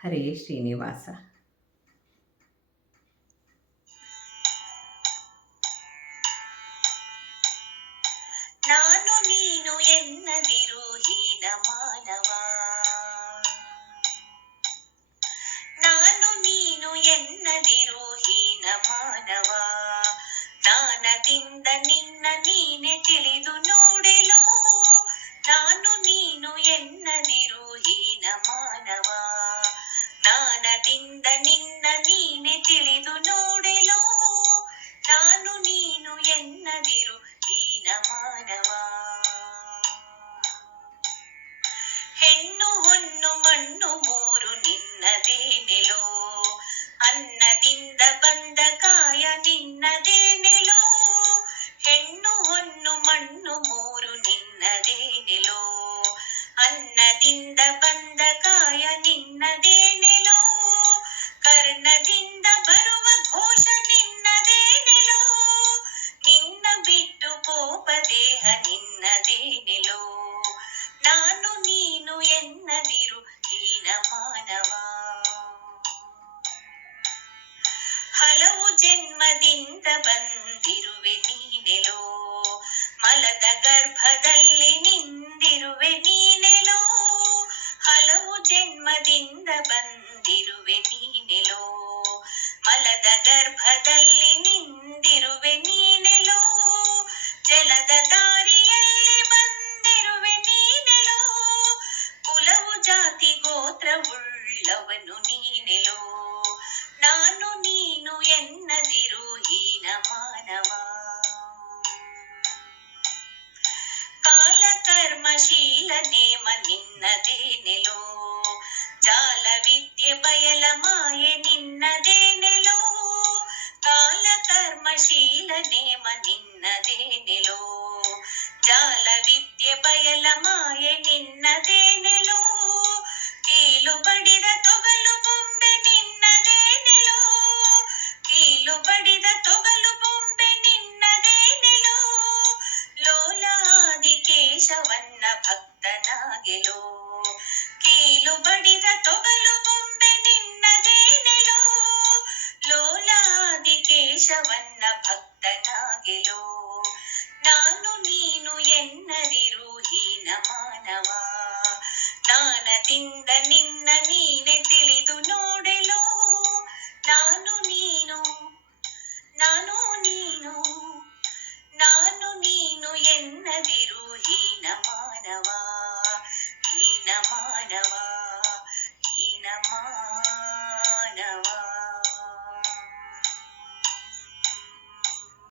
ಹರೇ ಶ್ರೀನಿವಾಸ. ನಾನು ನೀನು ಎನ್ನದಿರು ಹೀನ ಮಾನವ, ನಾನು ನೀನು ಎನ್ನದಿರು ಹೀನ ಮಾನವ. ಜ್ಞಾನದಿಂದ ನಿನ್ನ ನೀನೆ ತಿಳಿದು ನೋಡೆಲೋ, ನಾನು ನೀನು ಎನ್ನದಿರು ಹೀನ ಮಾನವ. ಜ್ಞಾನದಿಂದ ನಿನ್ನ ನೀನೆ ತಿಳಿದು ನೋಡೆಲೋ, ನಾನು ನೀನು ಎನ್ನದಿರು ಹೀನ ಮಾನವ. ಹೆಣ್ಣು ಹೊನ್ನು ಮಣ್ಣು ಮೂರು ನಿನ್ನದೇನೆಲೋ, ಅನ್ನದಿಂದ ಬಂದ ಕಾಯ ನಿನ್ನದೇನೆಲೋ. ಹೆಣ್ಣು ಹೊನ್ನು ಮಣ್ಣು ಮೂರು ನಿನ್ನದೇನೆಲೋ, ಅನ್ನದಿಂದ ಬಂದ ಕಾಯ ನಿನ್ನದೇನೆಲೋ. ಕರ್ಣದಿಂದ ಬರುವ ಘೋಷ ನಿನ್ನದೇನೆಲೋ, ನಿನ್ನ ಬಿಟ್ಟು ಕೋಪ ದೇಹ ನಿನ್ನದೇನೆಲೋ. ನಾನು ನೀನು ಎನ್ನದಿರು ಹೀನ ಮಾನವ. ಹಲವು ಜನ್ಮದಿಂದ ಬಂದಿರುವೆ ನೀನೆಲೋ, ಮಲದ ಗರ್ಭದಲ್ಲಿ ನಿಂದಿರುವೆ ನೀನೆಲೋ. ಹಲವು ಜನ್ಮದಿಂದ ಬಂದಿರುವೆ ನೀನೆಲೋ, ಮಲದ ಗರ್ಭದಲ್ಲಿ ನಿಂದಿರುವೆ ನೀನೆಲೋ. ಜಲದ ದಾರಿಯಲ್ಲಿ ಬಂದಿರುವೆ ನೀನೆಲೋ, ಕುಲವು ಜಾತಿ ಗೋತ್ರವುಳ್ಳವನು ನೀನೆಲೋ. ನಾನು ನೀನು ಎನ್ನದಿರು ಹೀನ ಮಾನವ. ಕಾಲ ಕರ್ಮಶೀಲ ನೇಮ ನಿನ್ನದೇನೆಲೋ, ಜಾಲ ವಿದ್ಯೆ ಬಯಲ ಮಾಯೆ ನಿನ್ನದೇನೆಲೋ. ಕಾಲ ಕರ್ಮಶೀಲ ನೇಮ ನಿನ್ನದೇನೆಲೋ, ಜಾಲ ವಿದ್ಯೆ ಬಯಲ ಮಾಯೆ ನಿನ್ನದೇನೆಲೋ.